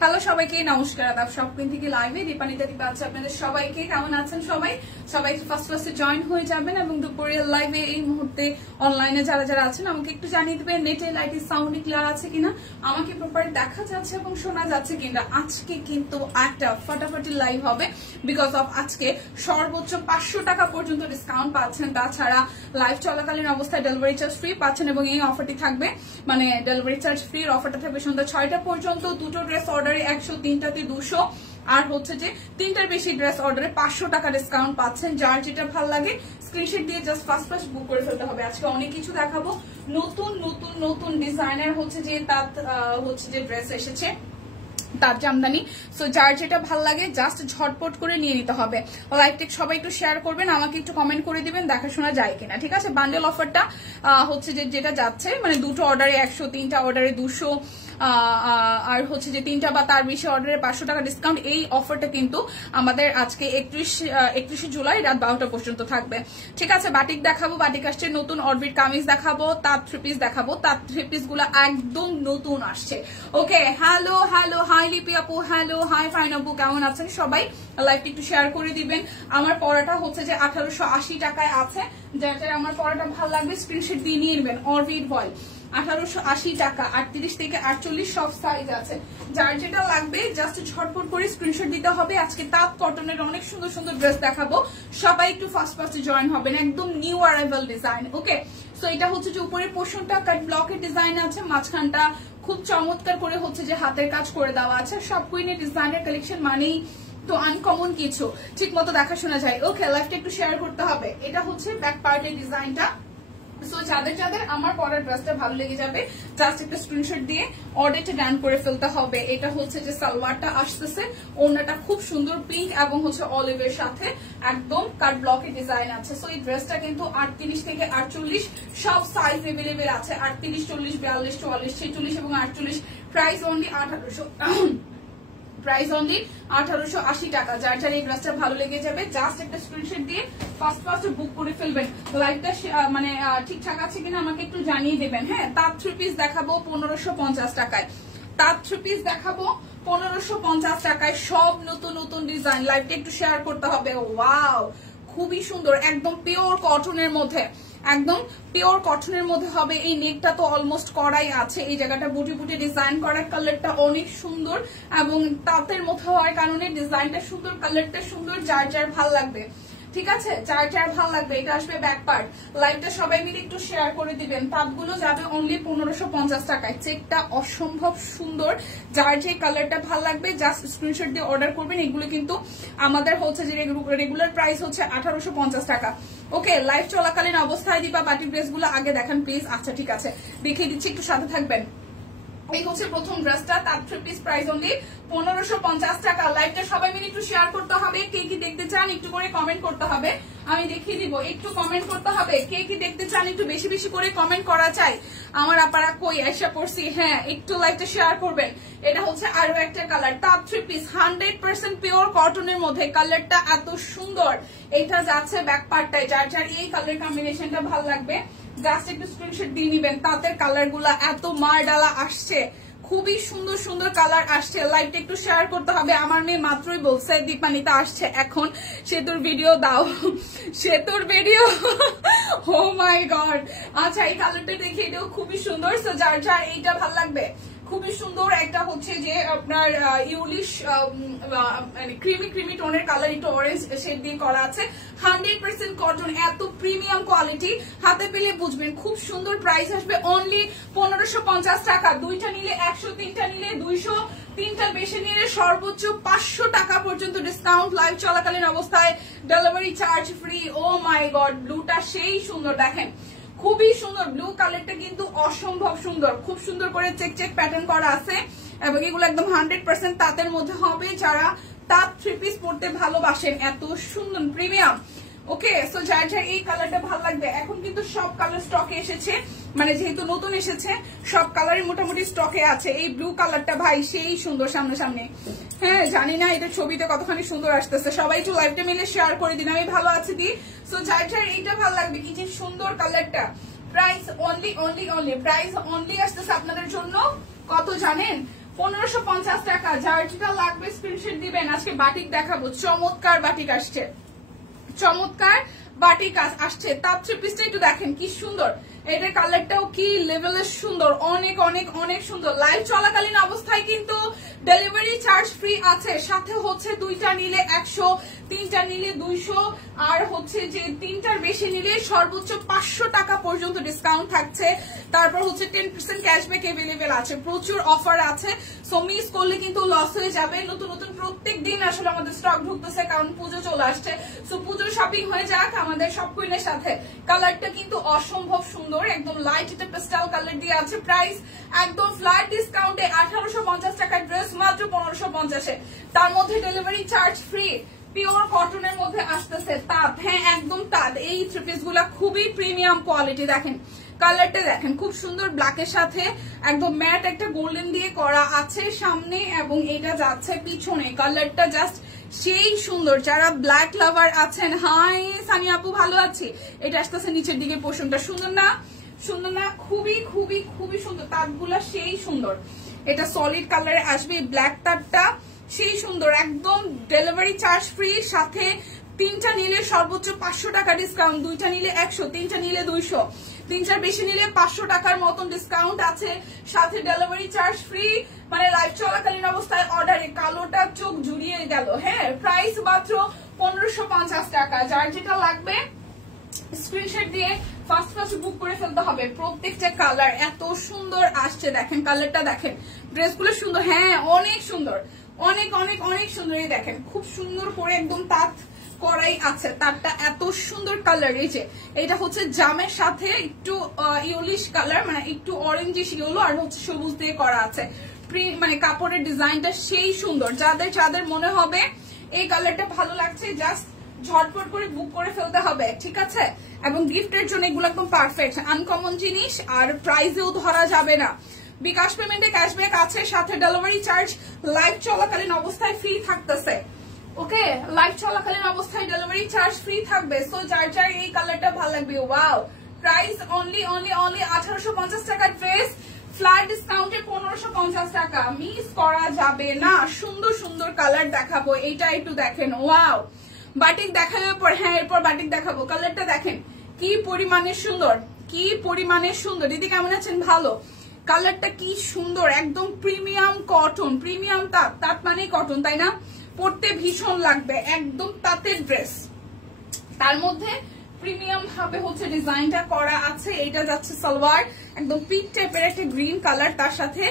Hello সবাইকে নমস্কার আদাব শপিং থেকে লাইভে দীপানিতা দীপা আছে আপনাদের সবাইকে কেমন আছেন সবাই ফার্স্ট জয়েন হয়ে যাবেন এবং দুপুরের লাইভে এই মুহূর্তে অনলাইনে যারা যারা আছেন আমাকে একটু জানিয়ে দেবেন নেটে লাইটের সাউন্ড ক্লিয়ার আছে কিনা আমাকে প্রপার দেখা যাচ্ছে এবং শোনা যাচ্ছে কিনা। আজকে কিন্তু একটা ফাটাফাটি লাইভ হবে বিকজ অফ আজকে সর্বোচ্চ 500 টাকা পর্যন্ত ডিসকাউন্ট পাচ্ছেন, তাছাড়া লাইভ চলাকালীন অবস্থায় ডেলিভারি চার্জ ফ্রি পাচ্ছেন এবং এই অফারটি থাকবে মানে ডেলিভারি চার্জ ফ্রি অফারটা থাকবে সন্ধ্যা 6টা পর্যন্ত। দুটো ড্রেস অর্ডারে 100, 3টাতে 200 আর হচ্ছে যে 3টার বেশি ড্রেস অর্ডারে 500 টাকা ডিসকাউন্ট পাচ্ছেন। যার যেটা ভালো লাগে স্ক্রিনশট দিয়ে জাস্ট ফার্স্ট বুক করে ফেলতে হবে। আজকে অনেক কিছু দেখাবো, নতুন ডিজাইনার হচ্ছে যে তার হচ্ছে যে ড্রেস এসেছে তার জামদানি। সো যার যেটা ভাল লাগে জাস্ট ঝটপট করে নিয়ে নিতে হবে। লাইভটা সবাই একটু শেয়ার করবেন, আমাকে একটু কমেন্ট করে দিবেন দেখাশোনা যায় কিনা, ঠিক আছে। বান্ডেল অফারটা হচ্ছে যে যেটা যাচ্ছে মানে দুটো অর্ডারে 100, 3টা অর্ডারে 200 আর হচ্ছে যে 3টা বা তার বেশি অর্ডারে 500 টাকা ডিসকাউন্ট। এই অফারটা কিন্তু আমাদের আজকে 31শে জুলাই রাত 12টা পর্যন্ত থাকবে, ঠিক আছে। বাটিক দেখাবো, বাটিক আসছে নতুন, অরবিট কামিজ দেখাবো, তার 3 পিস দেখাবো, তার 3 পিস গুলো একদম নতুন আসছে। ওকে, হ্যালো হাই লিপি আপু, হ্যালো হাই ফাইন আপু, কেমন আছেন সবাই? লাইভটা একটু শেয়ার করে দিবেন। আমার পড়াটা হচ্ছে যে 1880 টাকায় আছে, যার আমার পড়াটা ভালো লাগবে স্ক্রিনশট দিয়ে নিয়ে নেবেন। অরবিট ভয়েল 1880 টাকা, 38 থেকে 48 সব সাইজ আছে। যার যেটা লাগবে জাস্ট ঝটপট করে স্ক্রিনশট দিতে হবে। আজকে তাপ কটনের অনেক সুন্দর ড্রেস দেখাবো, সবাই একটু ফার্স্ট জয়েন হবেন। একদম নিউ অ্যারাইভাল ডিজাইন। ওকে, সো এটা হচ্ছে যে উপরের পোর্শনটা কাট ব্লকের ডিজাইন আছে, মাঝখানটা খুব চমৎকার করে হচ্ছে যে হাতের কাজ করে দেওয়া আছে। সব কুইনের ডিজাইনের কালেকশন মানেই তো আনকমন কিছু, ঠিক মতো দেখাশোনা যায়। ওকে, লাইভটা একটু শেয়ার করতে হবে। এটা হচ্ছে ব্যাক পার্টের ডিজাইনটা। সো যাদের আমার পরার ড্রেসটা ভালো লেগে যাবে জাস্ট একটা স্ক্রিনশট দিয়ে অর্ডারটা ডান করে ফেলতে হবে। এটা হচ্ছে যে সালোয়ারটা আসতেছে, ওড়নাটা খুব সুন্দর পিঙ্ক এবং হচ্ছে অলিভের সাথে একদম কাট ব্লকের ডিজাইন আছে। সো এই ড্রেসটা কিন্তু 38 থেকে 48 সব সাইজ এভেলেবেল আছে। 38, 40, 42, 44, 46 এবং 48। প্রাইস অনলি 1880 টাকা। যার এই ড্রেসটা ভালো লেগে যাবে জাস্ট একটা স্ক্রিনশট দিয়ে ফার্স্ট বুক করে ফেলবেন। লাইভটা মানে ঠিকঠাক আছে কিনা আমাকে একটু জানিয়ে দেবেন। হ্যাঁ, তার 3 পিস দেখাবো 1550 টাকায়, তার 3 পিস দেখাবো 1550 টাকায়। সব নতুন ডিজাইন। লাইভটা একটু শেয়ার করতে হবে। ওয়াও, খুবই সুন্দর, একদম পিওর কটনের মধ্যে, একদম পিওর কটনের মধ্যে হবে। এই নেকটা তো অলমোস্ট করাই আছে, এই জায়গাটা বুটি ডিজাইন করা, কালারটা অনেক সুন্দর এবং তাঁতের মধ্যে হওয়ার কারণে ডিজাইনটা সুন্দর, কালারটা সুন্দর। যার ভাল লাগবে, ঠিক আছে, যার ভাল লাগবে। এটা আসবে ব্যাক পার্ট। লাইভটা সবাই মিলে একটু শেয়ার করে দিবেন। তাঁতগুলো যাবে অনলি 1550 টাকায়। চেকটা অসম্ভব সুন্দর। যার যে কালারটা ভাল লাগবে জাস্ট স্ক্রিনশট দিয়ে অর্ডার করবেন। এগুলো কিন্তু আমাদের হচ্ছে যে রেগুলার প্রাইস হচ্ছে 1850 টাকা। ওকে, লাইভ চলাকালীন অবস্থায় দিবা বাটিক ড্রেসগুলো আগে দেখান প্লিজ। আচ্ছা ঠিক আছে, দেখিয়ে দিচ্ছি, একটু সাথে থাকবেন। এই হচ্ছে প্রথম ড্রেসটা, তার 3 পিস প্রাইস অনলি 1550 টাকা। লাইভটা সবাই মিলে একটু শেয়ার করতে হবে। কে কি দেখতে চান একটু করে কমেন্ট করতে হবে, আমি দেখিয়ে দিব। একটু কমেন্ট করতে হবে, কে কি দেখতে চান একটু বেশি করে কমেন্ট করা চাই। আমার আপারা কই আশা করছি, হ্যাঁ একটু লাইভটা শেয়ার করবেন। এটা হচ্ছে আরো একটা কালার, তার 3 পিস 100% পিওর কটনের মধ্যে, কালারটা এত সুন্দর। এটা যাচ্ছে ব্যাক পার্টটায়। যার এই কালার কম্বিনেশনটা ভালো লাগবে জাস্ট একটু স্ক্রিনশট দিয়ে নিবেন। তাঁতের কালার গুলা এত মারডালা আসছে, খুবই সুন্দর কালার আসছে। লাইভটা একটু শেয়ার করতে হবে। আমার মেয়ে মাত্রই বলছে দীপানিতা আসছে এখন, সেতুর ভিডিও দাও, সেতুর ভিডিও। ও মাই গড। আচ্ছা, এই কালারটা দেখে এটাও খুবই সুন্দর। সো যার এইটা ভালো লাগবে, খুবই সুন্দর একটা হচ্ছে যে আপনার ইউলিশ মানে ক্রিমি টোনের কালার, একটু অরেঞ্জ শেড দিয়ে করা আছে। 100% কটন, এত প্রিমিয়াম কোয়ালিটি, হাতে পেলে বুঝবেন। খুব সুন্দর। প্রাইস আসবে অনলি 1550 টাকা। 2টা নিলে 100, 3টা নিলে 200, 3টার বেশি নিলে সর্বোচ্চ 500 টাকা পর্যন্ত ডিসকাউন্ট। লাইভ চলাকালীন অবস্থায় ডেলিভারি চার্জ ফ্রি। ও মাই গড, ব্লুটা সেই সুন্দর, দেখেন খুবই সুন্দর। ব্লু কালারটা কিন্তু অসম্ভব সুন্দর, খুব সুন্দর করে চেক প্যাটার্ন করা আছে এবং এগুলো একদম 100% তাঁতের মধ্যে হবে। যারা তাঁত 3 পিস পরতে ভালোবাসেন, এত সুন্দর প্রিমিয়াম। ওকে, সো যার এই কালারটা ভালো লাগবে। এখন কিন্তু সব কালার স্টকে এসেছে, মানে যেহেতু নতুন এসেছে সব কালারই মোটামুটি স্টকে আছে। এই ব্লু কালারটা ভাই সেই সুন্দর সামনে। হ্যাঁ, জানি না এটা ছবিতে কতখানি সুন্দর আসতেছে। সবাই একটু লাইভটা মিলে শেয়ার করে দিন, আমি ভালো আছি দি। সো যার এইটা ভালো লাগবে, কি যে সুন্দর কালারটা। প্রাইস অনলি প্রাইস অনলি আসতেছে আপনাদের জন্য কত জানেন? 1550 টাকা। যার যেটা লাগবে স্ক্রিনশট দিবেন। আজকে বাটিক দেখাবো, চমৎকার বাটিক আসছে, চমৎকার বাটিক আসছে। তাপ থ্রি পিসটা একটু দেখেন কি সুন্দর, এটার কালারটাও কি লেভেলের সুন্দর, অনেক অনেক অনেক সুন্দর। লাইভ চলাকালীন অবস্থায় কিন্তু ডেলিভারি চার্জ ফ্রি আছে, সাথে হচ্ছে 2টা নিলে 100, 3টা নিলে 200, আর হচ্ছে যে 3টার বেশি নিলে সর্বোচ্চ 500 টাকা পর্যন্ত ডিসকাউন্ট থাকছে। তারপর হচ্ছে 10% ক্যাশব্যাক এভেলেবেল আছে, প্রচুর অফার আছে। সো মিস করলে কিন্তু লস হয়ে যাবে। নতুন নতুন প্রত্যেক দিন আসলে আমাদের স্টক ঢুকতেছে, কারণ পুজো চলে আসছে। সো পুজোর শপিং হয়ে যাক আমাদের সব কুইনের সাথে। কালারটা কিন্তু অসম্ভব সুন্দর, একদম লাইট একটা পেস্টাল কালার দিয়ে আছে। প্রাইস একদম ফ্ল্যাট ডিসকাউন্টে 1850 টাকার ড্রেস মাত্র 1550-এ, তার মধ্যে ডেলিভারি চার্জ ফ্রি। পিওর কটনের মধ্যে আসতেছে, তাঁত, হ্যাঁ একদম তাঁত। এই থ্রি পিস গুলা খুবই প্রিমিয়াম কোয়ালিটি। দেখেন কালারটা দেখেন, খুব সুন্দর ব্ল্যাকের সাথে একদম ম্যাট একটা গোল্ডেন দিয়ে করা আছে সামনে, এবং এটা যাচ্ছে পিছনে। কালারটা জাস্ট সেই সুন্দর। যারা ব্ল্যাক লাভার আছেন, হাই সানি আপু ভালো আছি। এটা আসতেছে নিচের দিকে পোর্শনটা, সুন্দর না? সুন্দর না? খুবই খুবই খুবই সুন্দর। তাঁতগুলা সেই সুন্দর। এটা সলিড কালারে আসবে, ব্ল্যাক তাঁতটা সেই সুন্দর, একদম ডেলিভারি চার্জ ফ্রি। সাথে 3টা নিলে সর্বোচ্চ 500 টাকা ডিসকাউন্ট, 2টা নিলে 100, 3টা নিলে 200, 3টার বেশি নিলে 500 টাকার মতন ডিসকাউন্ট আছে, সাথে ডেলিভারি চার্জ ফ্রি। মানে লাইভ চলাকালীন অবস্থায় অর্ডারে কালোটা চোখ জুড়িয়ে গেল। হ্যাঁ, প্রাইস মাত্র 1550 টাকা। যার যেটা লাগবে স্ক্রিনশট দিয়ে ফার্স্ট ফার্স্ট বুক করে ফেলতে হবে। প্রত্যেকটা কালার এত সুন্দর আসছে, দেখেন কালারটা দেখেন, ড্রেসগুলো সুন্দর, হ্যাঁ অনেক সুন্দর, অনেক অনেক অনেক সুন্দর। এই দেখেন খুব সুন্দর করে একদম তাঁত করাই আছে, তারটা এত সুন্দর কালার। এই যে এটা হচ্ছে জামের সাথে একটু ইয়েলিশ কালার, মানে একটু অরেঞ্জিশ ইয়েলো, আর হচ্ছে সবুজ দিয়ে করা আছে। মানে কাপড়ের ডিজাইনটা সেই সুন্দর। যাদের যাদের মনে হবে এই কালারটা ভালো লাগছে, জাস্ট ঝটপট করে বুক করে ফেলতে হবে, ঠিক আছে? এবং গিফটের জন্য এগুলো একদম পারফেক্ট, আনকমন জিনিস, আর প্রাইসেও ধরা যাবে না। বিকাশ পেমেন্টে ক্যাশব্যাক আছে, সাথে ডেলিভারি চার্জ লাইভ চলাকালীন অবস্থায় ফ্রি থাকতেছে। ওকে, লাইভ চলাকালীন অবস্থায় ডেলিভারি চার্জ ফ্রি থাকবে। সো যার যার এই কালারটা ভালো লাগবে, wow. Price only only only 1850 টাকার ড্রেস, ফ্ল্যাট ডিসকাউন্টে 1550 টাকা। মিস করা যাবে না। সুন্দর সুন্দর কালার দেখাবো, এইটা একটু দেখেন, ওয়াও। বাটিক দেখানোর পর, হ্যাঁ এরপর বাটিক দেখাবো। কালারটা দেখেন কি পরিমাণে সুন্দর, কি পরিমাণে সুন্দর। দিদি কেমন আছেন? ভালো। কালারটা কি সুন্দর, একদম প্রিমিয়াম কটন, প্রিমিয়াম তাঁত, তাঁত মানেই কটন তাই না? পরতে ভীষণ লাগবে, একদম তাঁতের ড্রেস। তার মধ্যে প্রিমিয়াম ভাবে হচ্ছে ডিজাইনটা করা আছে। এটা যাচ্ছে সালোয়ার, একদম পিট টাইপের একটা গ্রিন কালার, তার সাথে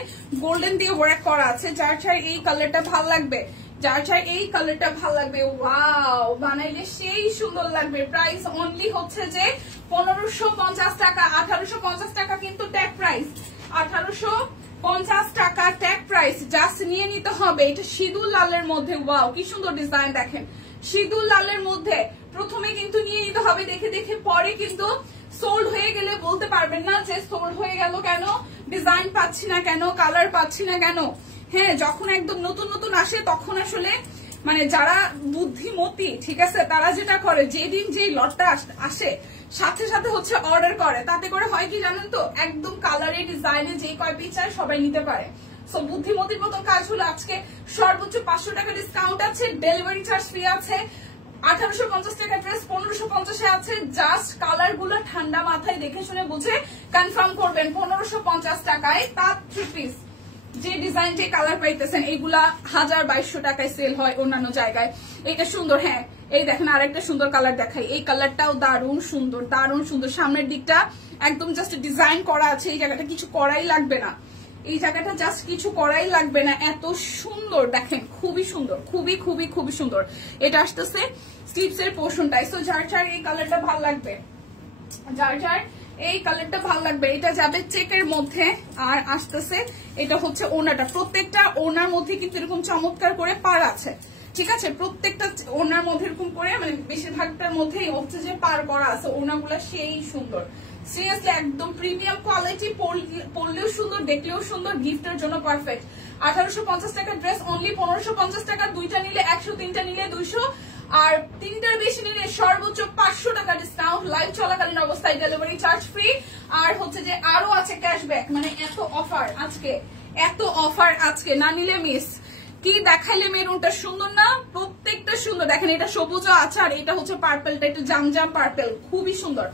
গোল্ডেন দিয়ে ওয়ার্ক করা আছে। যার যার এই কালারটা ভালো লাগবে, যার যার এই কালারটা ভালো লাগবে, ওয়াও, বানাইলে সেই সুন্দর লাগবে। প্রাইস অনলি হচ্ছে যে 1550 টাকা। 1850 টাকা কিন্তু ট্যাগ প্রাইস, 1850 টাকা ট্যাগ প্রাইস। জাস্ট নিয়ে নিতে হবে। এটা সিঁদুর লালের মধ্যে, ওয়াও কি সুন্দর ডিজাইন দেখেন, সিঁদুর লালের মধ্যে। প্রথমে কিন্তু নিয়ে নিতে হবে দেখে দেখে, পরে কিন্তু সোল্ড হয়ে গেলে বলতে পারবেন না যে সোল্ড হয়ে গেল কেন, ডিজাইন পাচ্ছি না কেন, কালার পাচ্ছি না কেন। হ্যাঁ, যখন একদম নতুন নতুন আসে তখন আসলে মানে যারা বুদ্ধিমতী, ঠিক আছে, তারা যেটা করে যেদিন যে লটটা আসে সাথে সাথে হচ্ছে অর্ডার করে। তাতে করে হয় কি জানেন তো, একদম কালারে ডিজাইনে যে কয় পিস চায় সবাই নিতে পারে। সো বুদ্ধিমতির মতন কাজ হলো। আজকে সর্বোচ্চ 500 টাকা ডিসকাউন্ট আছে, ডেলিভারি চার্জ ফ্রি আছে। 1850 টাকা ড্রেস 1550-এ আছে। জাস্ট কালার গুলো ঠান্ডা মাথায় দেখে শুনে বুঝে কনফার্ম করবেন। 1550 টাকায় তাঁত থ্রি পিস, যে ডিজাইন যে কালার পাইতেছেন এগুলা 1000-2200 টাকায় সেল হয় অন্যান্য জায়গায়। এটা সুন্দর, হ্যাঁ এই দেখেন আরেকটা সুন্দর কালার দেখাই। এই কালারটাও দারুণ সুন্দর, দারুণ সুন্দর। সামনের দিকটা একদম জাস্ট ডিজাইন করা আছে, এই জায়গাটা কিছু করাই লাগবে না, এই জায়গাটা জাস্ট কিছু করাই লাগবে না, এত সুন্দর দেখেন, খুবই সুন্দর, খুবই খুবই খুবই সুন্দর। এটা আসতেছে স্লিভস এর পোর্শনটাই। সো যার যার এই কালারটা ভালো লাগবে, যার যার এই কালারটা ভালো লাগবে, এটা যাবে চেকের মধ্যে। আর আসতেছে এটা হচ্ছে ওনাটা, প্রত্যেকটা ওনার মধ্যে কিন্তু এরকম চমৎকার করে পার আছে, ঠিক আছে? প্রত্যেকটা ওনার মধ্যে এরকম করে, মানে বেশিরভাগটার মধ্যেই হচ্ছে যে পার করা আছে। ওনাগুলা সেই সুন্দর, সিরিয়াসলি একদম প্রিমিয়াম কোয়ালিটি। পরলেও সুন্দর, দেখলেও সুন্দর, গিফটের জন্য পারফেক্ট। 1850 টাকা ড্রেস অনলি 1550 টাকা। 2টা নিলে 100, 3টা নিলে 200, আর 3টার বেশি নিলে সর্বোচ্চ 500 টাকা ডিসকাউন্ট। লাইভ চলাকালীন অবস্থায় ডেলিভারি চার্জ ফ্রি। আর হচ্ছে যে আরো আছে ক্যাশব্যাক, মানে এত অফার আজকে, এত অফার আজকে, না নিলে মিস। কি দেখাইলে মেরুনটা সুন্দর না, প্রত্যেকটা সুন্দর। দেখেন এটা সবুজ আছে, আর এটা হচ্ছে পার্পলটা, একটু জামজাম পার্পল, খুবই সুন্দর,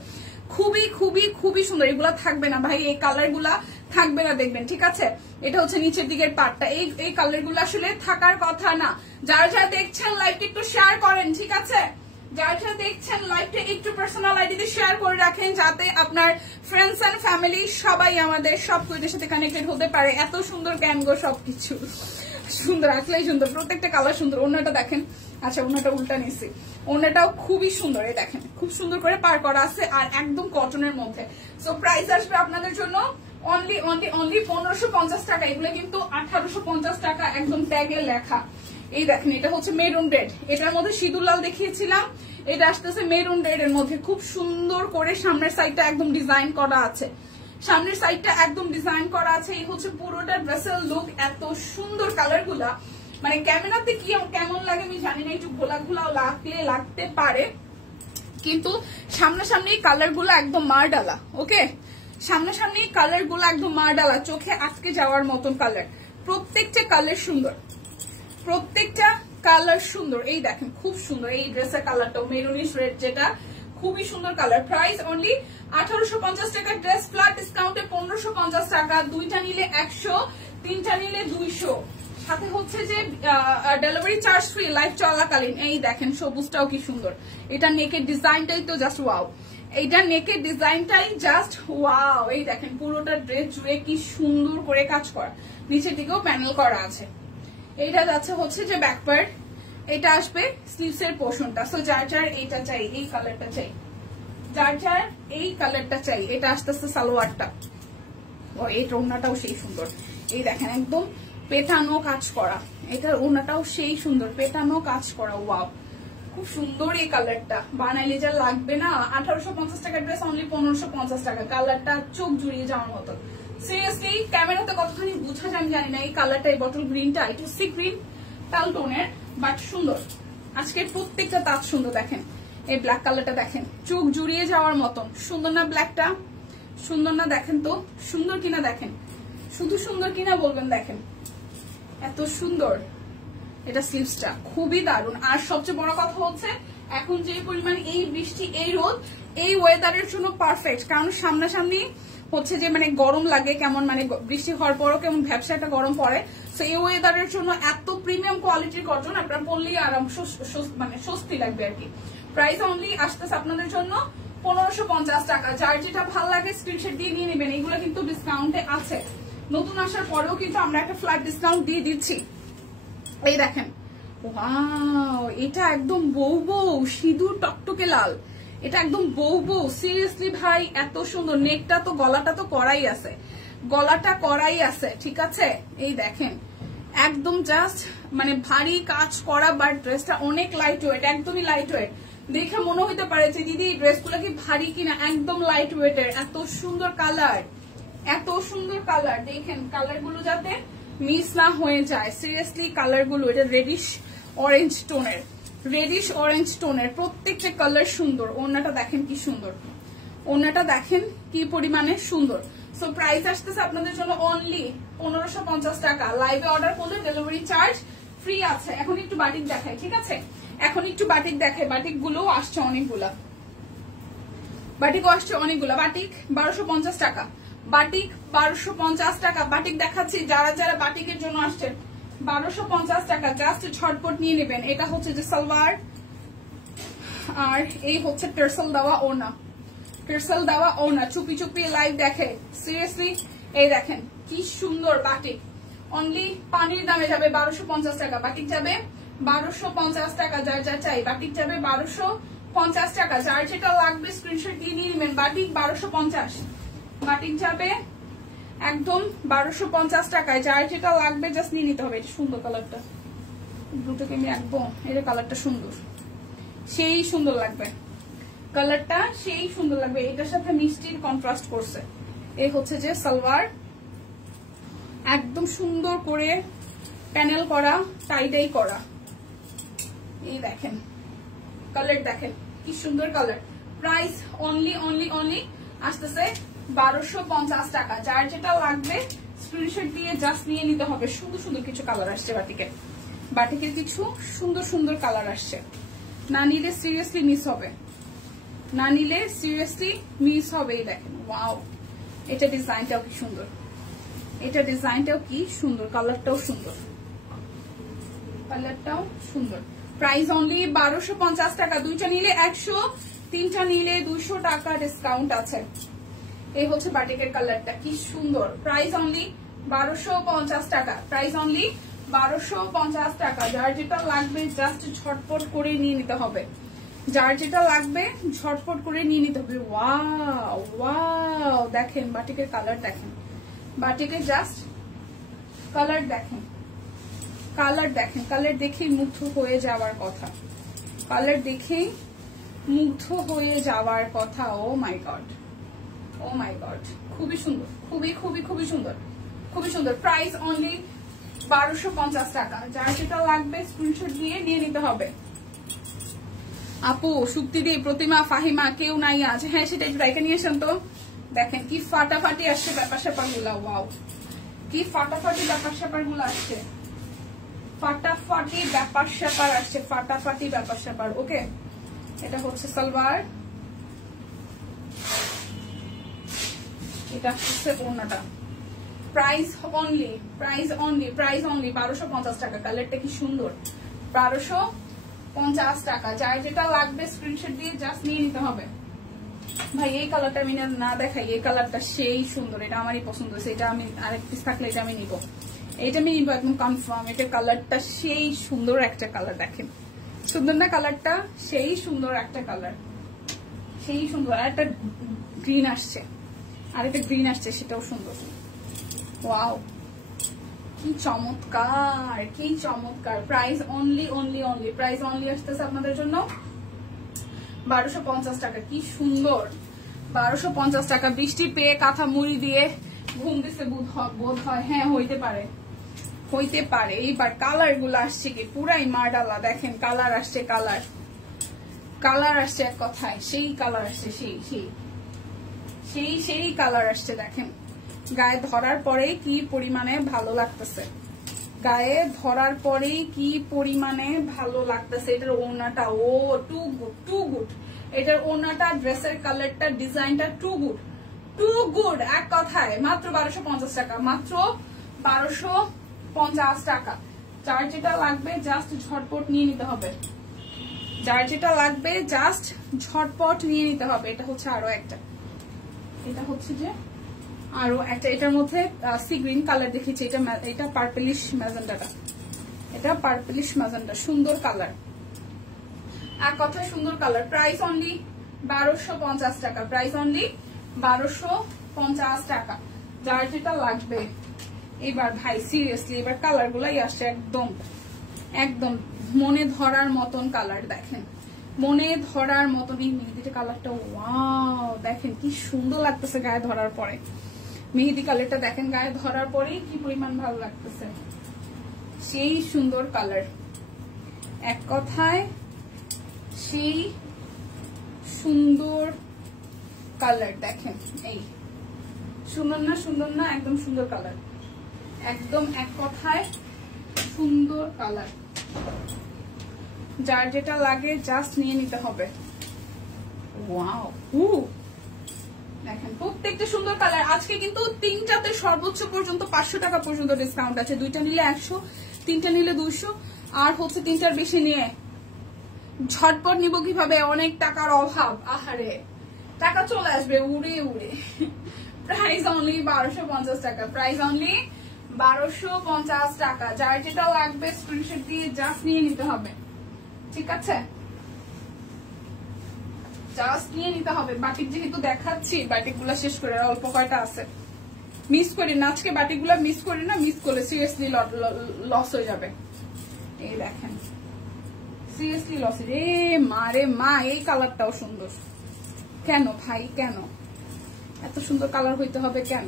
খুবই খুবই খুবই সুন্দর। এগুলা থাকবে না ভাই, এই কালার গুলা থাকবে না, দেখবেন ঠিক আছে। এটা হচ্ছে নিচের দিকের পার্টটা, এই কালার গুলো আসলে থাকার কথা না। যারা যারা দেখছেন লাইভটা একটু শেয়ার করেন, ঠিক আছে। যারা যারা দেখছেন লাইভটা একটু পার্সোনাল আইডিতে শেয়ার করে রাখেন, যাতে আপনার ফ্রেন্ডস এন্ড ফ্যামিলি সবাই আমাদের সব কুইদের সাথে কানেক্টেড হতে পারে। এত সুন্দর ক্যানগো, সবকিছু সুন্দর, আসলেই সুন্দর, প্রত্যেকটা কালার সুন্দর। ওনাটা দেখেন, আচ্ছা ওনাটা উল্টা নিছি, ওনাটাও খুবই সুন্দর। এই দেখেন খুব সুন্দর করে পার করা আছে, আর একদম কটনের মধ্যে। সো প্রাইস আসবে আপনাদের জন্য অনলি 1550 টাকা। এগুলো কিন্তু 1850 টাকা, একদম ট্যাগে লেখা। এই দেখেন এটা হচ্ছে মেরুন রেড, এটার মধ্যে সিঁদুর লাল দেখিয়েছিলাম, এটা আসতেছে মেরুন রেড এর মধ্যে। খুব সুন্দর করে সামনের সাইডটা একদম ডিজাইন করা আছে, সামনের সাইডটা একদম ডিজাইন করা আছে। এই হচ্ছে পুরোটা ড্রেসের লুক। এত সুন্দর কালার গুলা, মানে ক্যামেরাতে কি কেমন লাগে আমি জানি না, একটু ঘোলা ঘোলাও লাগতে পারে, কিন্তু সামনাসামনি কালার গুলো একদম মারডালা। ওকে, সামনাসামনি কালার গুলো একদম মারডালা, চোখে আটকে যাওয়ার মতন কালার। প্রত্যেকটা কালার সুন্দর, প্রত্যেকটা কালার সুন্দর। এই দেখেন খুব সুন্দর এই ড্রেসের কালারটা, মেরুনিশ রেড, যেটা খুবই সুন্দর কালার। প্রাইস অনলি 1850 টাকা। ড্রেস ফ্ল্যাট ডিসকাউন্টে 1550 টাকা। দুইটা নিলে 100, তিনটা নিলে 200। সাথে হচ্ছে যে ডেলিভারি চার্জ ফ্রি লাইভ চলাকালীন। এই দেখেন সবুজটাও কি সুন্দর, এটা নেকের ডিজাইনটাই তো জাস্ট ওয়াও, এইটা নেকের ডিজাইনটাই জাস্ট ওয়াও। এই দেখেন পুরোটা ড্রেস জুড়ে কি সুন্দর করে কাজ করা, নিচের দিকেও প্যানেল করা আছে। এইটা যাচ্ছে হচ্ছে যে ব্যাক পার্ট, এটা আসবে স্লিভস এর পোর্শনটা। সো যার যার এইটা চাই, এই কালারটা চাই, যার যার এই কালারটা চাই, এটা আসতেছে সালোয়ারটা। ও এই ওড়নাটাও সেই সুন্দর, এই দেখেন একদম পেটানো কাজ করা, এটার ওড়নাটাও সেই সুন্দর, পেটানো কাজ করা। ওয়াও, খুব সুন্দর এই কালারটা, বানাইলে যা লাগবে না। 1850 টাকার ড্রেস অনলি 1550 টাকা। কালারটা চোখ জুড়িয়ে যাওয়ার মতো। সিরিয়াসলি ক্যামেরাতে কতখানি বোঝা যায় আমি জানি না। এই কালারটা, এই বটল গ্রিনটা, একটু সি গ্রিন পাল টোনের, বাট সুন্দর। আজকের প্রত্যেকটা তাজ সুন্দর। দেখেন এই ব্ল্যাক কালারটা, দেখেন চোখ জুড়িয়ে যাওয়ার মতন সুন্দর না? ব্ল্যাকটা সুন্দর না? দেখেন তো সুন্দর কিনা, দেখেন শুধু সুন্দর কিনা বলবেন। দেখেন এত সুন্দর, এটা স্লিভসটা খুবই দারুণ। আর সবচেয়ে বড় কথা হচ্ছে এখন যে পরিমাণ এই বৃষ্টি, এই রোদ, এই ওয়েদারের জন্য পারফেক্ট। কারণ সামনাসামনি হচ্ছে যে মানে গরম লাগে কেমন, মানে বৃষ্টি হওয়ার পরও কেমন ভ্যাবসা একটা গরম পড়ে। তো এই ওয়েদারের জন্য এত প্রিমিয়াম কোয়ালিটির কটন আপনার পরলেই আরাম, মানে স্বস্তি লাগবে আর কি। প্রাইস অনলি আসতেছে আপনাদের জন্য 1550 টাকা। যার যেটা ভালো লাগে স্ক্রিনশট দিয়ে নিয়ে নেবেন। এগুলো কিন্তু ডিসকাউন্টে আছে, নতুন আসার পরেও কিন্তু আমরা একটা ফ্ল্যাট ডিসকাউন্ট দিয়ে দিচ্ছি। এই দেখেন ওয়াও, এটা একদম বউ বউ সিঁদুর টকটকে লাল, এটা একদম বউ বউ। সিরিয়াসলি ভাই এত সুন্দর। নেকটা তো, গলাটা তো করাই আছে, গলাটা করাই আছে, ঠিক আছে। এই দেখেন একদম জাস্ট মানে ভারী কাজ করা, বাট ড্রেসটা অনেক লাইট ওয়েট, একদমই লাইট ওয়েট। দেখে মনে হতে পারে যে দিদি এই ড্রেসগুলো কি ভারী কিনা, একদম লাইট ওয়েটের। এত সুন্দর কালার, এত সুন্দর কালার। দেখেন কালার গুলো যাতে মিস না হয়ে যায়। সিরিয়াসলি কালার গুলো, এটা রেডিশ অরেঞ্জ টোনের, রেডিশ অরেঞ্জ টোনের, প্রত্যেকটা কালার সুন্দর। ওড়নাটা দেখেন কি সুন্দর, ওড়নাটা দেখেন কি পরিমাণে সুন্দর। সো প্রাইস আসতেছে আপনাদের জন্য অনলি 1550 টাকা। লাইভে অর্ডার করলে ডেলিভারি চার্জ ফ্রি আছে। এখন একটু বাটিক দেখাই, ঠিক আছে, এখন একটু বাটিক দেখাই। বাটিক গুলো আসছে অনেকগুলা, বাটিকও আসছে অনেকগুলা। বাটিক 1250 টাকা, বাটিক 1250 টাকা। বাটিক দেখাচ্ছি, যারা যারা বাটিকের জন্য আসছেন 1250 টাকা, জাস্ট ঝটপট নিয়ে নেবেন। এটা হচ্ছে যে সালোয়ার, আর এই হচ্ছে টার্সেল দেওয়া ওড়না, টার্সেল দেওয়া ওড়না। চুপি চুপি লাইভ দেখে। সিরিয়াসলি এই দেখেন কি সুন্দর বাটিক, অনলি পানির দামে যাবে 1250 টাকা। বাটিক যাবে 1250 টাকা। যার যা চাই বাটিক যাবে 1250 টাকা। যার যেটা লাগবে স্ক্রিনশট দিয়ে নিয়ে নেবেন। বাটিক 1250, বাটিক যাবে একদম 1250 টাকায়। যার যেটা লাগবে জাস্ট নিয়ে নিতে হবে। এটা সুন্দর কালারটা, ব্লুটাকে আমি রাখবো, এটা কালারটা সুন্দর, সেই সুন্দর লাগবে কালারটা, সেই সুন্দর লাগবে। এটার সাথে মিষ্টির কন্ট্রাস্ট করছে। এই হচ্ছে যে সালোয়ার, একদম সুন্দর করে প্যানেল করা, টাইডাই করা। এই দেখেন কালার, দেখেন কি সুন্দর colour. Price only only only আসতেছে 1250 টাকা। যার যেটা লাগবে স্ক্রিনশট দিয়ে জাস্ট নিয়ে নিতে হবে। সুন্দর সুন্দর কিছু কালার আসছে বাটিকের, বাটিকের কিছু সুন্দর সুন্দর কালার আসছে। না নিলে সিরিয়াসলি মিস হবে, না নিলে সিরিয়াসলি মিস হবে। এই দেখেন, ওয়াও, এটা ডিজাইনটাও কি সুন্দর, এটা ডিজাইনটাও কি সুন্দর, কালারটাও সুন্দর, কালারটাও সুন্দর। প্রাইস অনলি 1250 টাকা, দুইটা নিলে 100, তিনটা নিলে 200 টাকা ডিসকাউন্ট আছে। এই হচ্ছে বাটিকের কালারটা, কি সুন্দর। প্রাইস অনলি 1250 টাকা, প্রাইস অনলি 1250 টাকা। যার যেটা লাগবে জাস্ট ঝটপট করে নিয়ে নিতে হবে, যার যেটা লাগবে ঝটপট করে নিয়ে নিতে হবে। ওয়াও ওয়াও, দেখেন বাটিকের কালার, দেখেন বাটিকের জাস্ট কালার দেখেন, কালার দেখেন, কালার দেখেই মুগ্ধ হয়ে যাওয়ার কথা, কালার দেখেই মুগ্ধ হয়ে যাওয়ার কথা। ও মাই গড, ও মাই গড, খুবই সুন্দর, খুবই খুবই খুবই সুন্দর, খুবই সুন্দর। প্রাইস অনলি 1250 টাকা। যার যেটা লাগবে স্ক্রিনশট দিয়ে নিয়ে নিতে হবে। আপু, সুপ্তিদি, প্রতিমা, ফাহিমা কেউ নাই আজ? হ্যাঁ, সেটা একটু রাইখে নিয়ে আসেন তো। দেখেন কি ফাটাফাটি আসছে ব্যাপার স্যাপার গুলা, ওয়াও, কি ফাটাফাটি ব্যাপার স্যাপার গুলো আসছে, ফাটাফাটি ব্যাপার স্যাপার আসছে, ফাটাফাটি ব্যাপার স্যাপার। ওকে, এটা হচ্ছে সালোয়ার, এটা হচ্ছে ওড়নাটা। Price only, price only, price only 1250 টাকা। কালারটা কি সুন্দর, 1250 টাকা। যার যেটা লাগবে স্ক্রিনশট দিয়ে জাস্ট নিয়ে নিতে হবে। ভাই এই কালারটা আমি না দেখাই, এই কালারটা সেই সুন্দর, এটা আমারই পছন্দ হয়েছে। এটা আমি আরেক পিস থাকলে এটা আমি নিবো, এটা আমি নিবো একদম কনফার্ম। এটা কালারটা সেই সুন্দর একটা কালার, দেখেন সুন্দর না কালারটা, সেই সুন্দর একটা কালার, সেই সুন্দর। আর একটা গ্রিন আসছে, আর একটা গ্রিন আসছে, সেটাও সুন্দর। ওয়াও, কি চমৎকার, কি চমৎকার। Price only only only, price only আসতেছে আপনাদের জন্য 1250 টাকা। কি সুন্দর, 1250 টাকা। বৃষ্টি পেয়ে কাঁথা মুড়ি দিয়ে ঘুম দিছে বোধ হয়, হ্যাঁ হইতে পারে, হইতে পারে। এইবার কালার গুলো আসছে কি পুরাই মার্ডালা, দেখেন কালার আসছে, কালার, কালার আসছে, এক কথায় সেই কালার আসছে, সেই সেই সেই সেই কালার আসছে। দেখেন গায়ে ধরার পরে কি পরিমাণে ভালো লাগতেছে, গায়ে ধরার পরে কি পরিমাণে ভালো লাগতেছে। এটার ওড়নাটা, ও টু গুড, টু গুড। এটার ওড়নাটা, ড্রেসের কালারটা, ডিজাইনটা টু গুড, টু গুড। এক কথায় মাত্র 1250 টাকা, মাত্র 1250 টাকা। যার যেটা লাগবে জাস্ট ঝটপট নিয়ে নিতে হবে, যার যেটা লাগবে জাস্ট ঝটপট নিয়ে নিতে হবে। এটা হচ্ছে আরো একটা, এটা হচ্ছে যে আরো একটা, এটার মধ্যে সি গ্রিন কালার দেখেছি, এটা পার্পলিশ ম্যাজেন্ডাটা, এটা পার্পলিশ ম্যাজেন্ডা, সুন্দর কালার, এক কথা সুন্দর কালার। প্রাইস অনলি 1250 টাকা, প্রাইস অনলি 1250 টাকা। যার যেটা লাগবে। এবার ভাই সিরিয়াসলি এবার কালার গুলাই আসছে একদম একদম মনে ধরার মতন কালার, দেখেন মনে ধরার মতন। এই মেহেদিটা কালারটা, ওয়াও, দেখেন কি সুন্দর লাগতেছে গায়ে ধরার পরে। মেহেদি কালারটা দেখেন গায়ে ধরার পরে কি পরিমাণ ভালো লাগতেছে, সেই সুন্দর কালার, এক কথায় সেই সুন্দর কালার। দেখেন এই সুন্দর না, সুন্দর না, একদম সুন্দর কালার, একদম এক কথায় সুন্দর কালার। যার যেটা লাগে জাস্ট নিয়ে নিতে হবে। ওয়াও, দেখেন প্রত্যেকটা সুন্দর কালার। আজকে কিন্তু তিনটাতে সর্বোচ্চ পর্যন্ত 500 টাকা পর্যন্ত ডিসকাউন্ট আছে। দুইটা নিলে 100, তিনটা নিলে 200, আর হচ্ছে তিনটার বেশি নিয়ে ঝটপট নিব কিভাবে, অনেক টাকার অভাব, আহারে টাকা চলে আসবে উড়ে উড়ে। প্রাইস অনলি 1250 টাকা, প্রাইস অনলি 1250 টাকা। যার যেটা লাগবে স্ক্রিনশট দিয়ে জাস্ট নিয়ে নিতে হবে, ঠিক আছে, জাস্ট নিয়ে নিতে হবে। বাটিক যেহেতু দেখাচ্ছি, বাটিক গুলা শেষ করে, অল্প কয়টা আছে, মিস করি না আজকে, বাটিক গুলা মিস করি না, মিস করলে সিরিয়াসলি লস হয়ে যাবে। এই দেখেন সিরিয়াসলি লস, রে মা রে মা। এই কালারটাও সুন্দর, কেন ভাই, কেন এত সুন্দর কালার হইতে হবে কেন?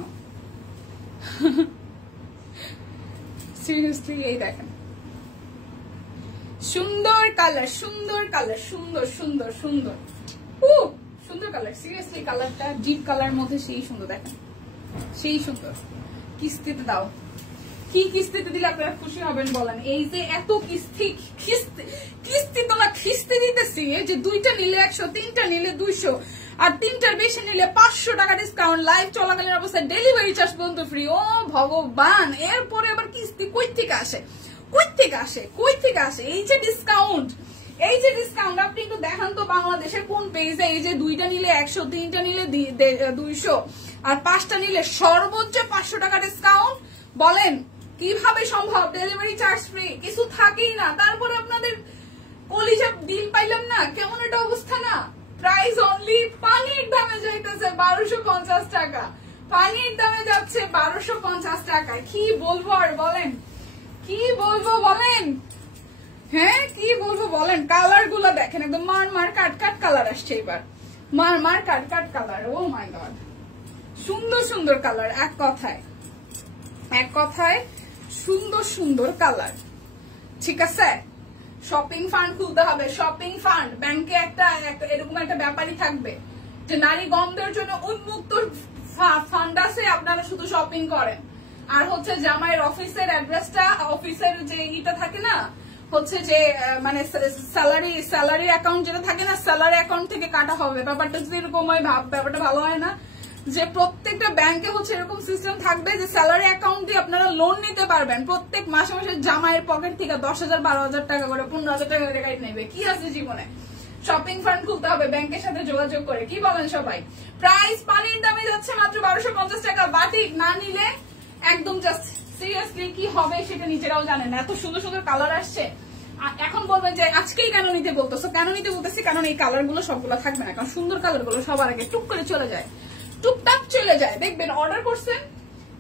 সিরিয়াসলি এই দেখেন সুন্দর কালার, সুন্দর কালার, সুন্দর সুন্দর সুন্দর, সুন্দর কালার। সিরিয়াসলি কালারটা ডিপ কালার মধ্যে সেই সুন্দর, দেখেন সেই সুন্দর, কিস্তিতে দাও, কি কিস্তিতে দিলে আপনারা খুশি হবেন বলেন? এই যে এত কিস্তি তোলা খিস্তি দিতেছি, যে 2টা নিলে 100, 3টা নিলে 200, আর 3টার বেশি নিলে 500 টাকা ডিসকাউন্ট, লাইভ চলাকালীন অবস্থায় ডেলিভারি চার্জ পর্যন্ত ফ্রি। ও ভগবান, এরপরে আবার কিস্তি কই থেকে আসে? এই যে ডিসকাউন্ট, আপনি একটু দেখান তো বাংলাদেশের কোন পেজে এই যে 2টা নিলে 100, 3টা নিলে 200, আর 5টা নিলে সর্বোচ্চ 500 টাকা ডিসকাউন্ট? বলেন কিভাবে সম্ভব? ডেলিভারি চার্জ ফ্রি, কিছু থাকেই না, তারপরে আপনাদের কলিজা ডিল পাইলাম না, কেমন একটা অবস্থা না? প্রাইস অনলি পানির দামে যাইতেছে 1250 টাকা, পানির দামে যাচ্ছে 1250 টাকা। কি বলবো আর বলেন, কি বলবো বলেন? হ্যাঁ কি বলবো বলেন? কালার গুলো দেখেন, একদম মার কাট কালার আসছে এবার, মার কাট কালার। ও মাই গড, সুন্দর কালার, এক কথায় সুন্দর কালার। ঠিক আছে, শপিং ফান্ড খুলতে হবে, শপিং ফান্ড। ব্যাংকে একটা এরকম একটা ব্যাপারই থাকবে যে নারীগণদের জন্য উন্মুক্ত ফান্ড আছে, আপনারা শুধু শপিং করেন। আর হচ্ছে জামাইয়ের অফিসের অ্যাড্রেসটা, অফিসের যে ইটা থাকে না, হচ্ছে যে মানে স্যালারি অ্যাকাউন্ট যেটা থাকে না, স্যালারি অ্যাকাউন্ট থেকে কাটা হবে। ব্যাপারটা যদি এরকম হয়, ব্যাপারটা ভালো হয় না? যে প্রত্যেকটা ব্যাংকে হচ্ছে এরকম সিস্টেম থাকবে যে স্যালারি অ্যাকাউন্ট দিয়ে আপনারা লোন নিতে পারবেন, প্রত্যেক মাসে জামাইয়ের পকেট থেকে 10,000, 12,000 টাকা করে, 15,000 টাকা করে গাইড নেবে। কি আছে জীবনে? শপিং ফান্ড খুলতে হবে ব্যাংকের সাথে যোগাযোগ করে। কি বলেন সবাই? প্রাইস পানির দামে যাচ্ছে মাত্র 1250 টাকা। বাটিক না নিলে একদম জাস্ট সিরিয়াসলি কি হবে সেটা নিজেরাও জানেন। এত সুন্দর কালার আসছে। এখন বলবেন যে আজকেই কেন নিতে বলতেছো? কেন নিতে বলতেছি, কারণ এই কালার গুলো সবগুলো থাকবে না, কারণ সুন্দর কালার গুলো সবার আগে টুক করে চলে যায়, টুকটাক চলে যায়। দেখবেন অর্ডার করছেন,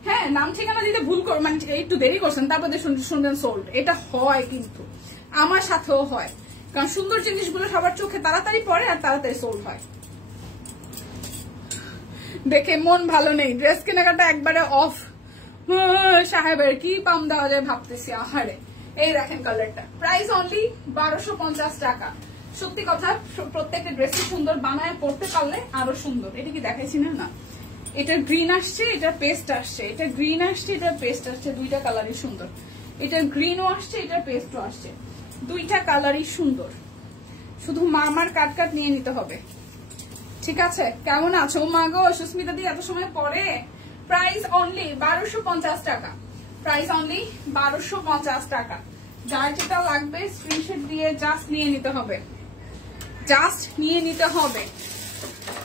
হ্যাঁ নাম ঠিকানা দিতে ভুল করে, মানে একটু দেরি করছেন, তারপর শুনবেন সোল্ড। এটা হয়, কিন্তু আমার সাথেও হয়, কারণ সুন্দর জিনিসগুলো সবার চোখে তাড়াতাড়ি পড়ে আর তাড়াতাড়ি সোল্ড হয়। দেখে মন ভালো নেই, ড্রেস কেনাকাটা একবারে অফ। সাহেবের কি পাম দেওয়া যায় ভাবতেছি। আহারে, এই দেখেন কালারটা, প্রাইস অনলি 1250 টাকা। সত্যি কথা, প্রত্যেকটা ড্রেস সুন্দর, বানায় পড়তে পারলে আরো সুন্দর। এটা কি দেখাইছি না? এটা গ্রিন আসছে, এটা পেস্ট আসছে, এটা গ্রিন আসছে, এটা পেস্ট আসছে, 2টা কালারই সুন্দর। এটা গ্রিনও আসছে, এটা পেস্টও আসছে, 2টা কালারই সুন্দর। শুধু মামার কাট নিয়ে নিতে হবে। ঠিক আছে, কেমন আছো? মা গো, সুস্মিতা দি এত সময় পরে। প্রাইস অনলি 1250 টাকা, প্রাইস অনলি 1250 টাকা। যার যেটা লাগবে স্ক্রিনশট দিয়ে জাস্ট নিয়ে নিতে হবে,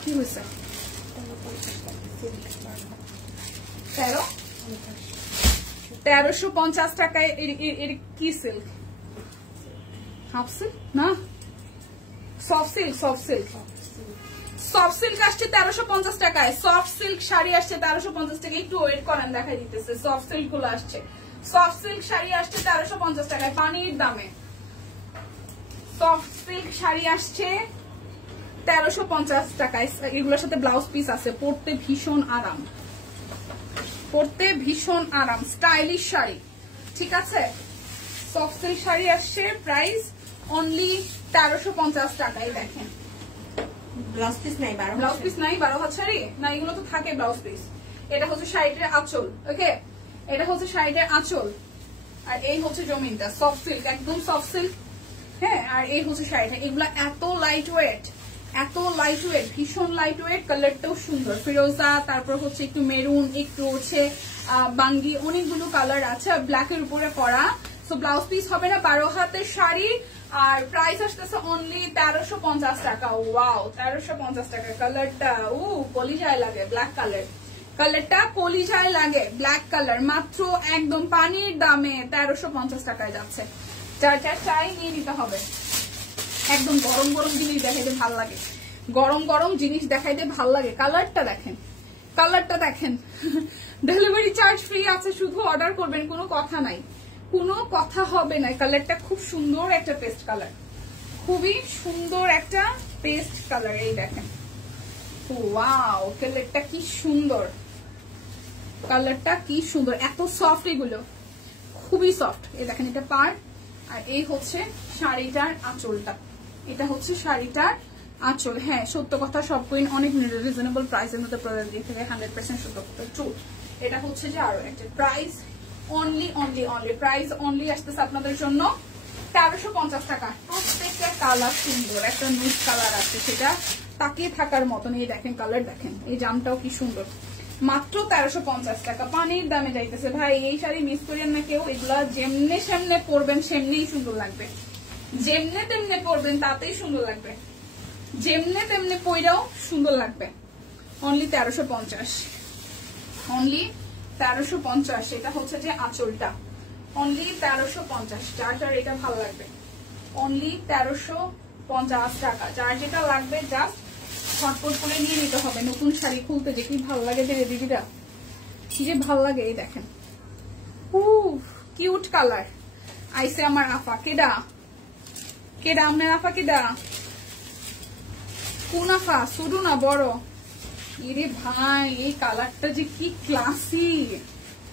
কি হয়েছে? 1350 টাকায় এর কি সিল্ক? হাফ সিল্ক না, সফট সিল্ক আসছে 1350 টাকায়। সফট সিল্ক শাড়ি আসছে 1350 টাকা। একটু ওয়েট করেন, দেখাই দিতেছে। সফট সিল্ক গুলো আসছে, সফট সিল্ক শাড়ি আসছে 1350 টাকায় পানির দামে। সফট সিল্ক শাড়ি আসছে 1350 টাকায়। এগুলোর সাথে ব্লাউজ পিস আছে, পরতে ভীষণ আরাম, স্টাইলিশ শাড়ি। ঠিক আছে, সফট সিল্ক শাড়ি আসছে, প্রাইস অনলি 1350 টাকায়। দেখেন ব্লাউজ পিস নাই, 12 হাত শাড়ি না, এগুলো তো থাকে ব্লাউজ পিস। এটা হচ্ছে শাড়িটার আঁচল, ওকে, এটা হচ্ছে শাড়িটার আঁচল, আর এই হচ্ছে জমিনটা। সফট সিল্ক, একদম সফট সিল্ক, হ্যাঁ। আর এই হচ্ছে শাড়িটা। এগুলা এত লাইট ওয়েট, ভীষণ লাইট ওয়েট। কালারটাও সুন্দর, ফিরোজা, তারপর হচ্ছে একটু মেরুন, একটু হচ্ছে বাঙ্গি, অনেকগুলো কালার আছে, আর ব্ল্যাকের উপরে করা। সো ব্লাউজ পিস হবে না, 12 হাতের শাড়ি। আর প্রাইস আসতেছে অনলি 1350 টাকা। ওয়াও, 1350 টাকা। কালারটা কলিজায় লাগে, ব্ল্যাক কালারটা কলিজায় লাগে, ব্ল্যাক কালার, মাত্র একদম পানির দামে 1350 টাকায় যাচ্ছে। যার চাই নিয়ে নিতে হবে। একদম গরম জিনিস দেখাইতে ভাল লাগে, গরম জিনিস দেখাইতে ভাল লাগে। কালারটা দেখেন, ডেলিভারি চার্জ ফ্রি আছে, শুধু অর্ডার করবেন, কোনো কথা নাই, কোনো কথা হবে না। কালারটা খুব সুন্দর একটা পেস্ট কালার, খুবই সুন্দর একটা পেস্ট কালার। এই দেখেন, ওয়াও, কালারটা কি সুন্দর, এত সফট, এগুলো খুবই সফট। এই দেখেন, এটা পার, আর এই হচ্ছে শাড়িটার আঁচলটা। এটা হচ্ছে শাড়িটার আঁচল। হ্যাঁ, সত্য কথা, সব কুইন অনেক রিজনেবল প্রাইসের মধ্যে প্রোডাক্ট দিয়ে থাকে, 100% সত্য কথা, ট্রু। এটা হচ্ছে যে আরো একটা প্রাইস অনলি প্রাইস অনলি আসতেছে আপনাদের জন্য 1350 টাকা। প্রত্যেকটা কালার সুন্দর, একটা নুড কালার আছে সেটা তাকিয়ে থাকার মতন। এই দেখেন কালার দেখেন, এই জামটাও কি সুন্দর, মাত্র 1350 টাকা। পানির দামে যাইতেছে ভাই। এই শাড়ি মিস করেন না কেউ, এগুলা যেমনে সামনে পরবেন সেমনেই সুন্দর লাগবে, যেমনে তেমনে পরবেন তাতেই সুন্দর লাগবে, যেমনে তেমনে পইরাও সুন্দর লাগবে। Only 1350, only 1350। এটা হচ্ছে যে আঁচলটা, অনলি 1350। যার যার এটা ভালো লাগবে অনলি 1350 টাকা। যার যেটা লাগবে জাস্ট ঝটপট করে নিয়ে নিতে হবে। নতুন শাড়ি খুলতে যে কি ভালো লাগে যে দিদিরা, কি যে ভালো লাগে। এই দেখেন কিউট কালার আইসে আমার আফা। কেডা কেডা আপনার আফা? কেডা কোন আফা? শুধু না বড়? ইরে ভাই এই কালারটা যে কি ক্লাসি,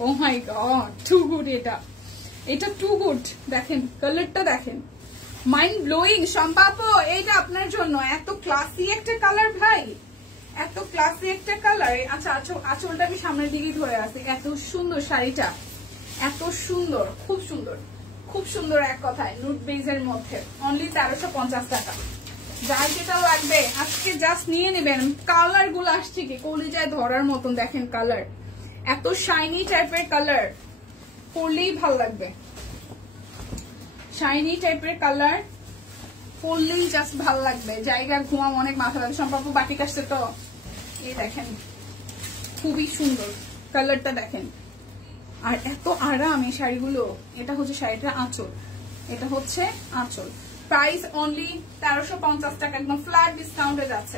ও মাই গড, টু গুড। এটা টু গুড। দেখেন কালারটা দেখেন, মাইন্ড ব্লোয়িং। সম্পাপো এইটা আপনার জন্য, এত ক্লাসি একটা কালার ভাই, এত ক্লাসি একটা কালার। আচ্ছা আঁচলটা আমি সামনের দিকেই ধরে আছি। এত সুন্দর শাড়িটা, এত সুন্দর, খুব সুন্দর, খুব সুন্দর। এক কথায় নুড বেজের মধ্যে অনলি 1350 টাকা। যার যেটা লাগবে আজকে জাস্ট নিয়ে নেবেন। কালার গুলো আসছে কি কলিজায় ধরার মতন। দেখেন কালার, এত শাইনি টাইপের কালার, পরলেই ভাল লাগবে। শাইনি টাইপের কালার পরলেই জাস্ট ভাল লাগবে। জায়গা ঘুমাম অনেক মাথা লাগে। সম্পর্ক বাকি আসছে তো। এই দেখেন খুবই সুন্দর কালারটা দেখেন, আর এত আরাম এই শাড়িগুলো। এটা হচ্ছে শাড়িটা আঁচল, এটা হচ্ছে আঁচল। প্রাইস অনলি 1350 টাকা, একদম ফ্ল্যাট ডিসকাউন্টে যাচ্ছে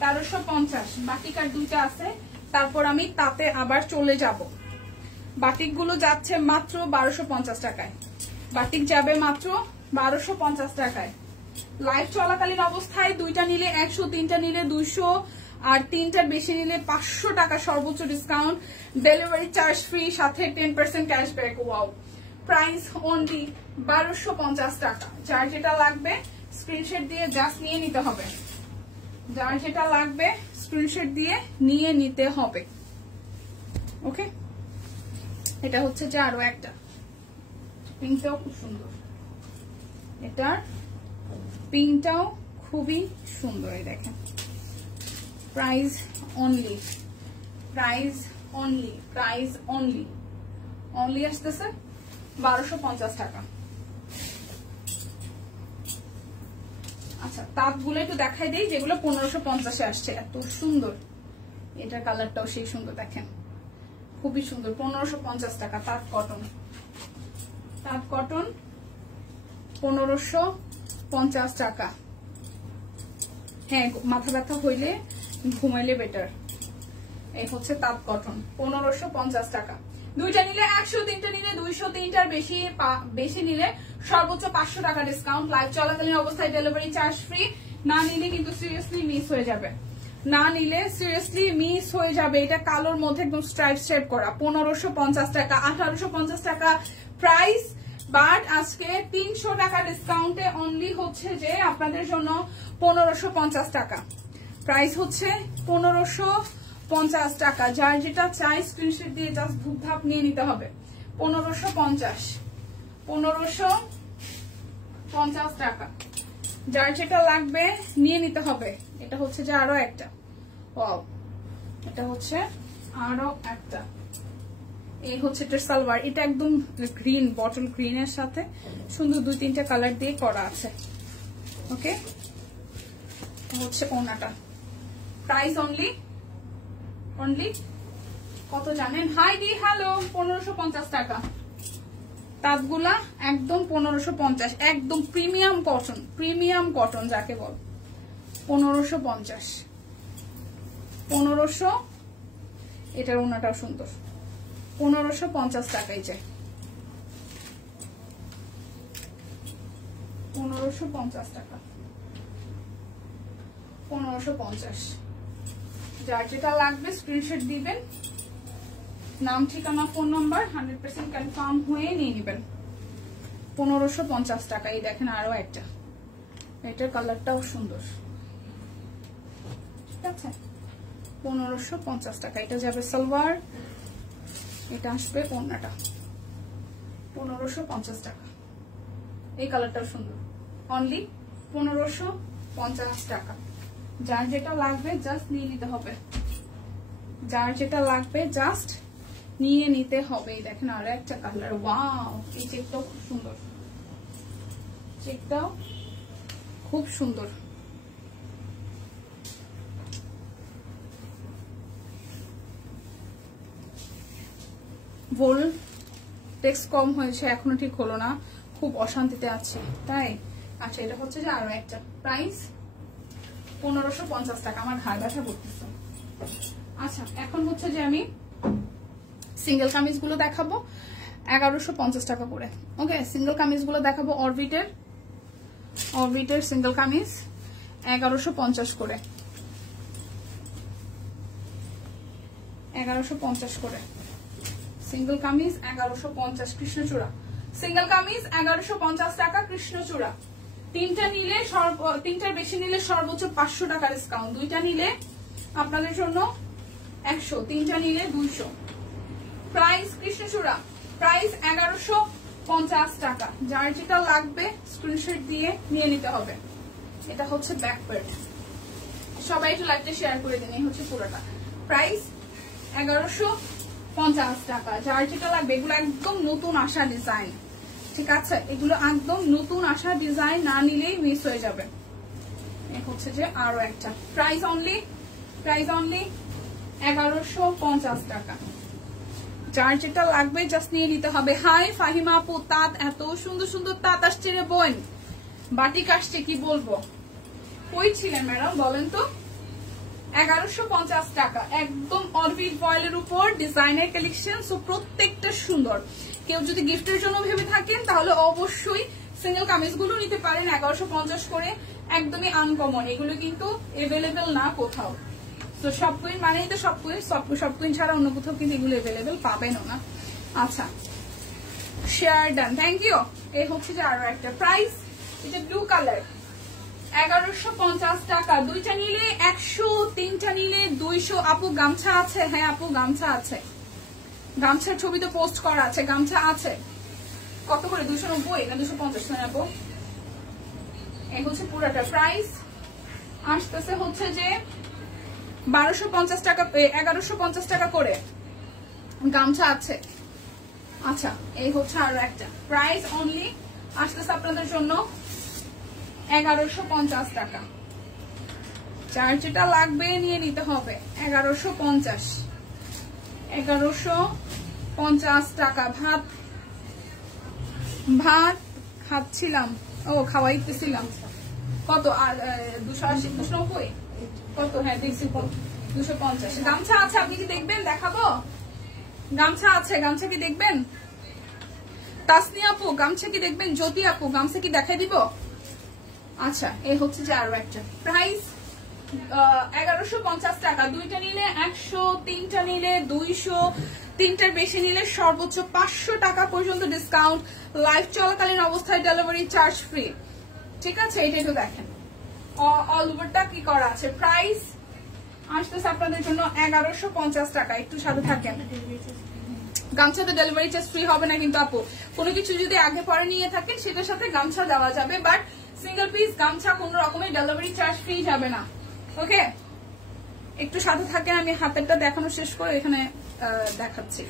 1350। বাটিকার দুইটা আছে, তারপর আমি তাতে আবার চলে যাব। বাটিক গুলো যাচ্ছে মাত্র 1250 টাকায়। বাটিক যাবে মাত্র 1250 টাকায়। লাইভ চলাকালীন অবস্থায় দুইটা নিলে 100, তিনটা নিলে 200, আর তিনটার বেশি নিলে 500 টাকা সর্বোচ্চ ডিসকাউন্ট। ডেলিভারি চার্জ ফ্রি, সাথে 10% ক্যাশব্যাক। ওয়াও, প্রাইস অনলি 1250 টাকা। যার যেটা লাগবে স্ক্রিনশট দিয়ে জাস্ট নিয়ে নিতে হবে। যার যেটা লাগবে স্ক্রিনশট দিয়ে নিয়ে নিতে হবে। ওকে, এটা হচ্ছে যে আরো একটা পিঙ্কটাও খুব সুন্দর। এটার পিঙ্কটাও খুবই সুন্দর। দেখেন price only, price only, price only, only আসতেছে 1250 টাকা। আচ্ছা তাঁতগুলো একটু দেখাই দেই যেগুলো 1550-এ আসছে। এত সুন্দর, এটার কালারটাও সেই সুন্দর। দেখেন খুবই সুন্দর, 1550 টাকা। তাঁত কটন, তাঁত কটন 1550 টাকা। হ্যাঁ, মাথা ব্যথা হইলে ঘুমাইলে বেটার। এই হচ্ছে তাঁত কটন 1550 টাকা। দুইটা নিলে 100, তিনটা নিলে 200, তিনটার বেশি নিলে সর্বোচ্চ 500 টাকা ডিসকাউন্ট। লাইভ চলাকালীন অবস্থায় ডেলিভারি চার্জ ফ্রি। না নিলে কিন্তু সিরিয়াসলি মিস হয়ে যাবে, না নিলে সিরিয়াসলি মিস হয়ে যাবে। এটা কালোর মধ্যে একদম স্ট্রাইপ শেপ করা 1550 টাকা, 1850 টাকা প্রাইস। বাট আজকে 300 টাকা ডিসকাউন্টে অনলি হচ্ছে যে আপনাদের জন্য 1550 টাকা। প্রাইস হচ্ছে 1550 টাকা। যার যেটা চাই স্ক্রিনশট দিয়ে জাস্ট ধূপধাপ নিয়ে নিতে হবে। 1550 টাকা। যার যেটা লাগবে নিয়ে নিতে হবে। এটা হচ্ছে যে আরো একটা, ওয়াও, এটা হচ্ছে আরো একটা। এই হচ্ছে এটার সালোয়ার। এটা একদম গ্রিন, বটল গ্রিন এর সাথে সুন্দর 2-3টা কালার দিয়ে করা আছে। ওকে, হচ্ছে ওনাটা। প্রাইস অনলি, অনলি কত জানেন? হাই দি হ্যালো, 1550 টাকা। তাঁতগুলা একদম 1550, একদম প্রিমিয়াম কটন, প্রিমিয়াম কটন যাকে বল। 1550, 1500। এটার ওনাটাও সুন্দর, 1550 টাকাই যায়। 1550 টাকা, 1550। যার যেটা লাগবে স্ক্রিনশট দিবেন, নাম ঠিকানা ফোন নাম্বার 100% কনফার্ম হয়ে নিয়ে নেবেন। 1550 টাকা। এই দেখেন আরো একটা, এটার কালারটাও সুন্দর। ঠিক আছে, 1550 টাকা। এটা যাবে সালোয়ার, এটা আসবে ওড়নাটা 1550 টাকা। এই কালারটাও সুন্দর, অনলি 1550 টাকা। যার যেটা লাগবে জাস্ট নিয়ে নিতে হবে, যার যেটা লাগবে জাস্ট নিয়ে নিতে হবে। দেখেন আর একটা কালার, ওয়াও এই চেকটাও খুব সুন্দর, চেকটাও খুব সুন্দর। ভোল টেক্স কম হয়েছে, এখনো ঠিক হলো না, খুব অশান্তিতে আছে তাই। আচ্ছা এটা হচ্ছে যে আরো একটা, প্রাইস 1550 টাকা। আমার ঘাড় ব্যথা করতেছে। আচ্ছা এখন হচ্ছে যে আমি সিঙ্গেল কামিজ গুলো দেখাবো 1150 টাকা করে। ওকে, সিঙ্গেল কামিজ গুলো দেখাবো। অরবিটের সিঙ্গেল কামিজ 1150 করে, 1150 করে সিঙ্গেল কামিজ 1150 কৃষ্ণচূড়া। সিঙ্গেল কামিজ 1150 টাকা কৃষ্ণচূড়া। তিনটার বেশি নিলে সর্বোচ্চ 500 টাকা ডিসকাউন্ট। দুইটা নিলে আপনাদের জন্য 100, তিনটা নিলে 200। প্রাইস কৃষ্ণচূড়া, প্রাইস 1150 টাকা। যার যেটা লাগবে স্ক্রিনশট দিয়ে নিয়ে নিতে হবে। এটা হচ্ছে ব্যাক পার্ট, সবাই একটু লাইভটা শেয়ার করে দিন। এই হচ্ছে পুরোটা, প্রাইস 1150 টাকা। যার যেটা লাগবে, এগুলো একদম নতুন আসা ডিজাইন, ঠিক আছে, এগুলো একদম নতুন আসা ডিজাইন, না নিলেই মিস হয়ে যাবে। এই হচ্ছে যে আরো একটা, প্রাইস অনলি 1150 টাকা। যার যেটা লাগবে জাস্ট নিয়ে নিতে হবে। হাই ফাহিমা আপু, তাঁত এত সুন্দর সুন্দর তাঁত আসছে রে বোন, বাটিক আসছে, কি বলবো। কই ছিলেন ম্যাডাম বলেন তো। 1150 টাকা, একদম অরবিট ভয়েলের উপর ডিজাইনের কালেকশন। সো প্রত্যেকটা সুন্দর। কেউ যদি গিফটের জন্য ভেবে থাকেন তাহলে অবশ্যই সিঙ্গেল কামিজগুলো নিতে পারেন 1150 করে, একদমই আনকমন। এগুলো কিন্তু এভেলেবেল না কোথাও। তো সব কুইন মানেই তো সব কুইন ছাড়া অন্য কোথাও কিন্তু এগুলো এভেলেবেল পাবেনও না। আচ্ছা শেয়ার ডান, থ্যাংক ইউ। এই হচ্ছে যে আরো একটা, প্রাইস এটা ব্লু কালার 1150 টাকা। দুইটা নিলে 100, তিনটা নিলে 200। আপু গামছা আছে? হ্যাঁ আপু গামছা আছে, গামছার ছবি তো পোস্ট করা আছে, গামছা আছে। কত করে? 290 না 250 না আপু? এই হচ্ছে পুরোটা, প্রাইস আসতেছে হচ্ছে যে 1250 টাকা, 1150 টাকা করে। গামছা আছে। আচ্ছা এই হচ্ছে আরো একটা, প্রাইস অনলি আসতেছে আপনাদের জন্য 1150 টাকা। যার যেটা লাগবে নিয়ে নিতে হবে। 1150 টাকা। ভাত খাচ্ছিলাম, ও খাওয়াইতেছিলাম। কত? 280, 290 কত? হ্যাঁ দেখছি 250। গামছা আছে, আপনি কি দেখবেন? দেখাবো। গামছা আছে, গামছা কি দেখবেন? তাসনি আপু গামছা কি দেখবেন? জ্যোতি আপু গামছা কি দেখাই দিব? আচ্ছা এই হচ্ছে যে আরো একটা, প্রাইস 1150 টাকা। দুইটা নিলে 100, তিনটা নিলে 200, তিনটার বেশি নিলে সর্বোচ্চ 500 টাকা পর্যন্ত ডিসকাউন্ট। লাইভ চলাকালীন অবস্থায় ডেলিভারি চার্জ ফ্রি, ঠিক আছে। এটা একটু দেখেন, অল ওভারটা কি করা আছে। প্রাইস আসতেছে আপনাদের জন্য 1150 টাকা। একটু সাথে থাকেন। গামছাতে ডেলিভারি চার্জ ফ্রি হবে না কিন্তু আপু, কোনো কিছু যদি আগে পরে নিয়ে থাকেন সেটার সাথে গামছা দেওয়া যাবে, বাট সিঙ্গেল পিস গামছা কোন রকমের ডেলিভারি চার্জ ফ্রি যাবে না। ওকে একটু সাথে থাকেন, আমি হাতেরটা দেখানো শেষ করে এখানে দেখাচ্ছি।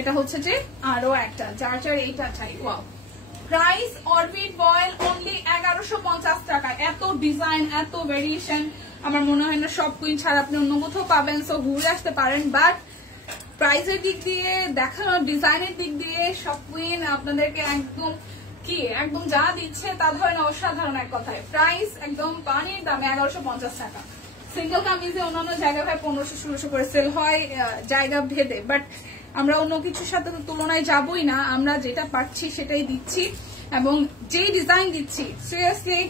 এটা হচ্ছে যে আরো একটা, যার এইটা চাই। ওয়াও, প্রাইস অরবিট ভয়েল অনলি 1150 টাকা। এত ডিজাইন, এত ভেরিয়েশন আমার মনে হয় না সব কুইন ছাড়া আপনি অন্য কোথাও পাবেন। সো ঘুরে আসতে পারেন, বাট প্রাইসের দিক দিয়ে, দেখানোর ডিজাইনের দিক দিয়ে সব কুইন আপনাদেরকে একদম একদম যা দিচ্ছে তা ধরেন অসাধারণ এক কথায়। প্রাইস একদম পানির দামে 1150 টাকা। সিঙ্গেল কামিজে অন্যান্য জায়গায় 1500-1600 করে সেল হয় জায়গা ভেদে, বাট আমরা অন্য কিছুর সাথে তো তুলনায় যাবই না। আমরা যেটা পাচ্ছি সেটাই দিচ্ছি, এবং যেই ডিজাইন দিচ্ছি সিরিয়াসলি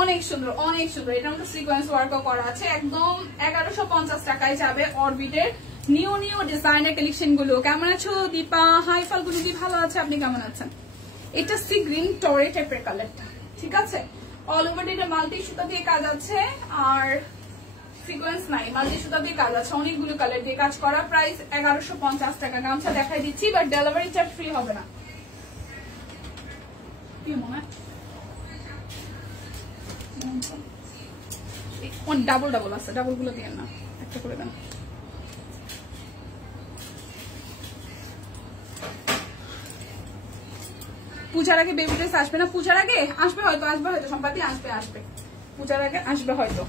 অনেক সুন্দর, অনেক সুন্দর। এটা আমাদের সিকোয়েন্স ওয়ার্কও করা আছে। একদম 1150 টাকায় যাবে অরবিটের নিউ ডিজাইনের কালেকশন গুলো। কেমন আছো দীপা? হাই ফাল্গুনি দি, ভালো আছে, আপনি কেমন আছেন? এটা সি গ্রিন টরে টাইপের কালারটা, ঠিক আছে। অল ওভার এটা মাল্টি সুতা দিয়ে কাজ আছে, আর সিকোয়েন্স নাই, মাল্টি সুতা দিয়ে কাজ আছে, অনেকগুলো কালার দিয়ে কাজ করা। প্রাইস 1150 টাকা। গামছা দেখাই দিচ্ছি, বাট ডেলিভারি চার্জ ফ্রি হবে না। কি মনে হয় ডাবল ডাবল আছে, ডাবল গুলো দিয়ে না, একটা করে দেন। পূজার আগে বেবি ড্রেস আসবে না? পূজার আগে আসবে হয়তো, সম্পাদি আসবে পূজার আগে আসবে হয়তো।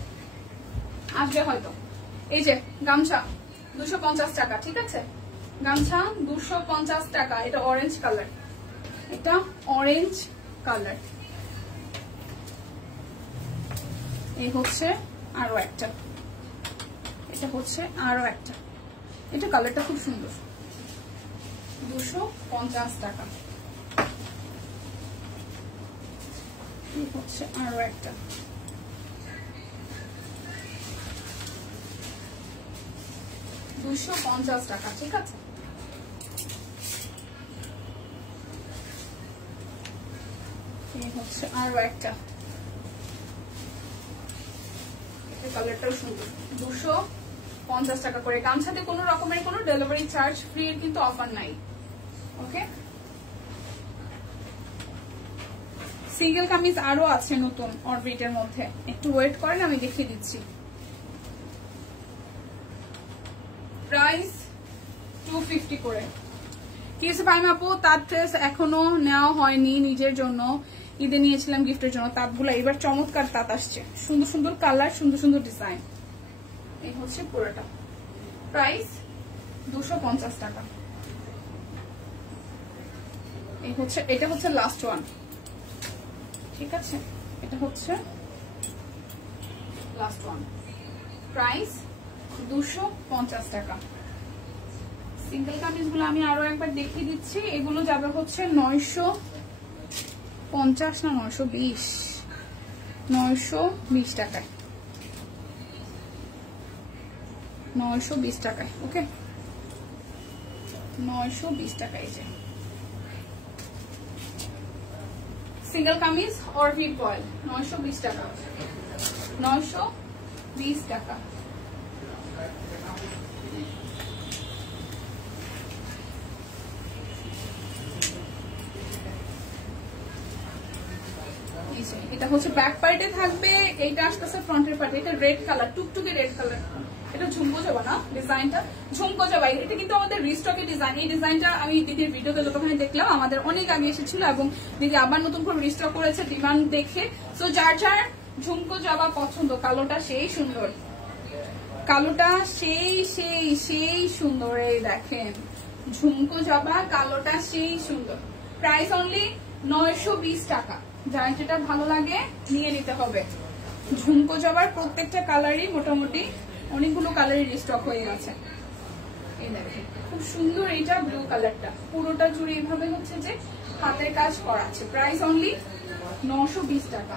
এই যে গামছা 250 টাকা, ঠিক আছে? গামছা 250 টাকা। এটা অরেঞ্জ কালার, এই হচ্ছে আরো একটা, এটা হচ্ছে আরো একটা। এটা কালারটা খুব সুন্দর, 250 টাকা। এই হচ্ছে আরো একটা, 250 টাকা, ঠিক আছে? এই হচ্ছে আরো একটা, কালারটাও সুন্দর, 250 টাকা করে। গামছাতে কোনো রকমের কোনো ডেলিভারি চার্জ ফ্রি এর কিন্তু অফার নাই। ওকে, সিঙ্গেল কামিজ আরো আছে নতুন অরবিটের মধ্যে, একটু ওয়েট করেন, আমি দেখিয়ে দিচ্ছি। প্রাইস 250 করে। কি হচ্ছে পাইম আপু, তাঁত ড্রেস এখনো নেওয়া হয়নি নিজের জন্য, ঈদে নিয়েছিলাম গিফটের জন্য। তাঁতগুলো এবার চমৎকার তাঁত আসছে, সুন্দর সুন্দর কালার, সুন্দর সুন্দর ডিজাইন। এই হচ্ছে পুরোটা, প্রাইস 250 টাকা। এই হচ্ছে, এটা হচ্ছে লাস্ট ওয়ান, ঠিক আছে? এটা হচ্ছে লাস্ট ওয়ান, প্রাইস 250 টাকা। সিঙ্গেল কামিজ গুলো আমি আরো একবার দেখিয়ে দিচ্ছি। এগুলো যাবে হচ্ছে 950 না 920 টাকায়, 920 টাকায়। ওকে, 920 টাকায়। যে সিঙ্গেল কামিজ অরবিট বয়েল 920 টাকা, 920 টাকা। এটা হচ্ছে ব্যাক পার্টে থাকবে, এইটা আসতেছে ফ্রন্টের পার্টে। এটা রেড কালার, টুকটুকে রেড কালার। এটা ঝুমকো জবা না, ডিজাইনটা ঝুমকো জবা। এটা কিন্তু আমাদের রিস্টকের ডিজাইন। এই ডিজাইনটা আমি দিদির ভিডিওতে লোকখানে দেখলাম, আমাদের অনেক আগে এসেছিল এবং দিদি আবার নতুন করে রিস্টক করেছে ডিমান্ড দেখে। সো যার যার ঝুমকো জবা পছন্দ, কালোটা সেই সুন্দর, কালোটা সেই সুন্দর। এই দেখেন ঝুমকো জবা, কালোটা সেই সুন্দর। প্রাইস অনলি 920 টাকা। যার যেটা ভালো লাগে নিয়ে নিতে হবে। ঝুমকো জবার প্রত্যেকটা কালারই মোটামুটি অনেকগুলো কালারই রিস্টক হয়ে গেছে। এই দেখেন খুব সুন্দর, এইটা ব্লু কালারটা পুরোটা জুড়ে এইভাবে হচ্ছে যে হাতের কাজ করা আছে। প্রাইস অনলি 920 টাকা।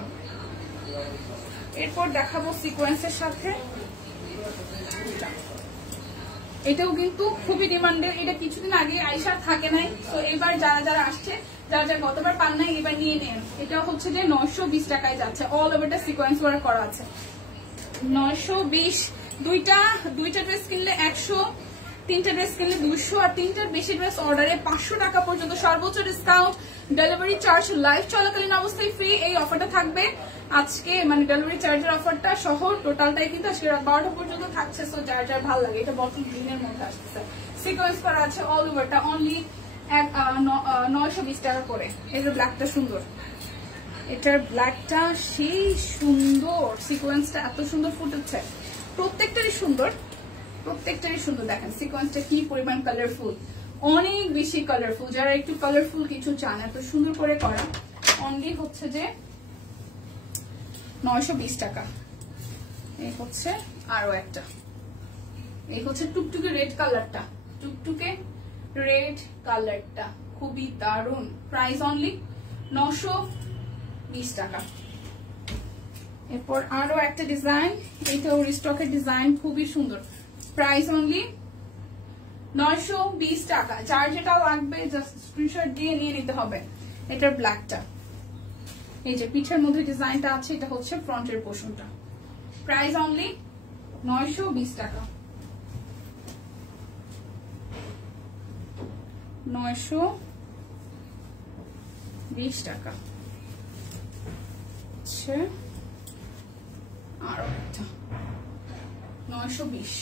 এরপর দেখাবো সিকোয়েন্সের সাথে, এটাও কিন্তু খুবই ডিমান্ডেড। এটা কিছুদিন আগে আইসা থাকে নাই, তো এবার যারা যারা আসছে, যারা যারা গতবার পান নাই এবার নিয়ে নেন। এটা হচ্ছে যে 920 টাকায় যাচ্ছে, অল ওভারটা সিকোয়েন্স ওয়ার্ক করা আছে। 920। দুইটা ড্রেস কিনলে 100, তিনটা ড্রেস কিনলে 200, আর তিনটার বেশি ড্রেস অর্ডারে 500 টাকা পর্যন্ত সর্বোচ্চ ডিসকাউন্ট। ডেলিভারি চার্জ লাইভ চলাকালীন অবস্থায় ফ্রি। এই অফারটা থাকবে আজকে, মানে ডেলিভারি চার্জের অফারটা সহ টোটালটাই কিন্তু আজকে রাত 12টা পর্যন্ত থাকছে। সো যার যার ভালো লাগে, এটা বটল গ্রিনের মধ্যে আসতেছে, সিকোয়েন্স করা আছে অল ওভারটা, অনলি 920 টাকা করে। এই যে ব্ল্যাকটা সুন্দর, এটার ব্ল্যাকটা সেই সুন্দর, সিকোয়েন্সটা এত সুন্দর ফুটেছে, প্রত্যেকটারই সুন্দর, প্রত্যেকটারই সুন্দর। দেখেন সিকোয়েন্সটা কি পরিমাণ কালারফুল, অনেক বেশি কালারফুল। যারা একটু কালারফুল কিছু চান, এত সুন্দর করে করা, অনলি হচ্ছে যে 920 টাকা। এই হচ্ছে আরো একটা, এই হচ্ছে টুকটুকে রেড কালারটা, টুকটুকে রেড কালারটা খুবই দারুন। প্রাইস অনলি 920 টাকা। এরপর আরো একটা ডিজাইন, এইটাও রিস্টকের ডিজাইন, খুবই সুন্দর। প্রাইস অনলি 920 টাকা। যার যেটা লাগবে জাস্ট স্ক্রিনশট দিয়ে নিয়ে নিতে হবে। এটার ব্ল্যাকটা, এই যে পিঠের মধ্যে ডিজাইনটা আছে, এটা হচ্ছে ফ্রন্টের পোর্শনটা। প্রাইস অনলি 920 টাকা, 920 টাকা। আচ্ছা আরো একটা 920।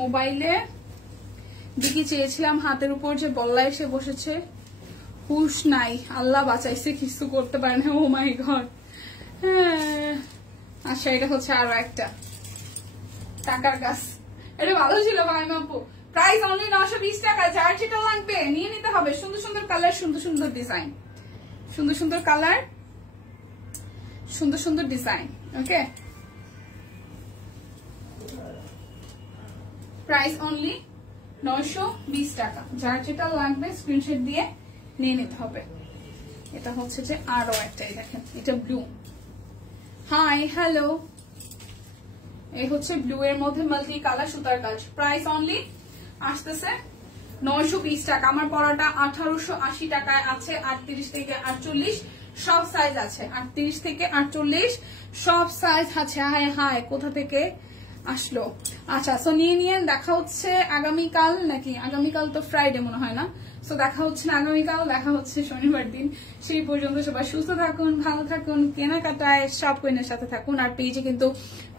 মোবাইলে দিকে চেয়েছিলাম, হাতের উপর যে বল্লা এসে বসেছে, হুশ নাই, আল্লাহ বাঁচাইছে, কিছু করতে পারে না। ও মাই গড। হ্যাঁ আচ্ছা, এটা হচ্ছে আরো একটা টাকার গাছ। এটা ভালো ছিল ভাই আপু। প্রাইস অনলি 920 টাকা। যার যেটা লাগবে নিয়ে নিতে হবে। সুন্দর সুন্দর কালার, সুন্দর সুন্দর ডিজাইন, সুন্দর সুন্দর কালার, সুন্দর সুন্দর ডিজাইন। ওকে, প্রাইস অনলি 920 টাকা। যার যেটা লাগবে স্ক্রিনশট দিয়ে নিয়ে নিতে হবে। এটা হচ্ছে যে আরো একটাই দেখেন, এটা ব্লু। হাই হ্যালো, এই হচ্ছে ব্লু এর মধ্যে মাল্টি কালার সুতার কাজ। প্রাইস অনলি আসতেছে 920 টাকা। আমার পরাটা 1880 টাকায় আছে। 38 থেকে 48 সব সাইজ আছে। 38 থেকে 48 সব সাইজ আছে। হায় হায়, কোথা থেকে আসলো? আচ্ছা, সো নিয়ে দেখা হচ্ছে আগামীকাল, নাকি আগামীকাল তো ফ্রাইডে মনে হয় না। সো দেখা হচ্ছে না আগামীকাল, দেখা হচ্ছে শনিবার দিন। সেই পর্যন্ত সবাই সুস্থ থাকুন, ভালো থাকুন, কেনাকাটায় সব কোয়েনের সাথে থাকুন। আর পেজে কিন্তু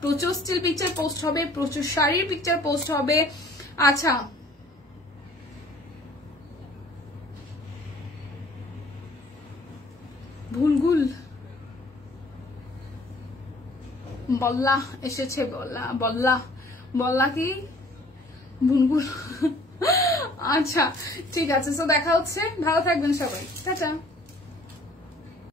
প্রচুর স্টিল পিকচার পোস্ট হবে, প্রচুর শাড়ির পিকচার পোস্ট হবে। আচ্ছা, ভুলগুল বল্লা এসেছে, বল্লা বল্লা বল্লা কি ভুলগুল। আচ্ছা ঠিক আছে, তো দেখা হচ্ছে, ভালো থাকবেন সবাই, টাটা।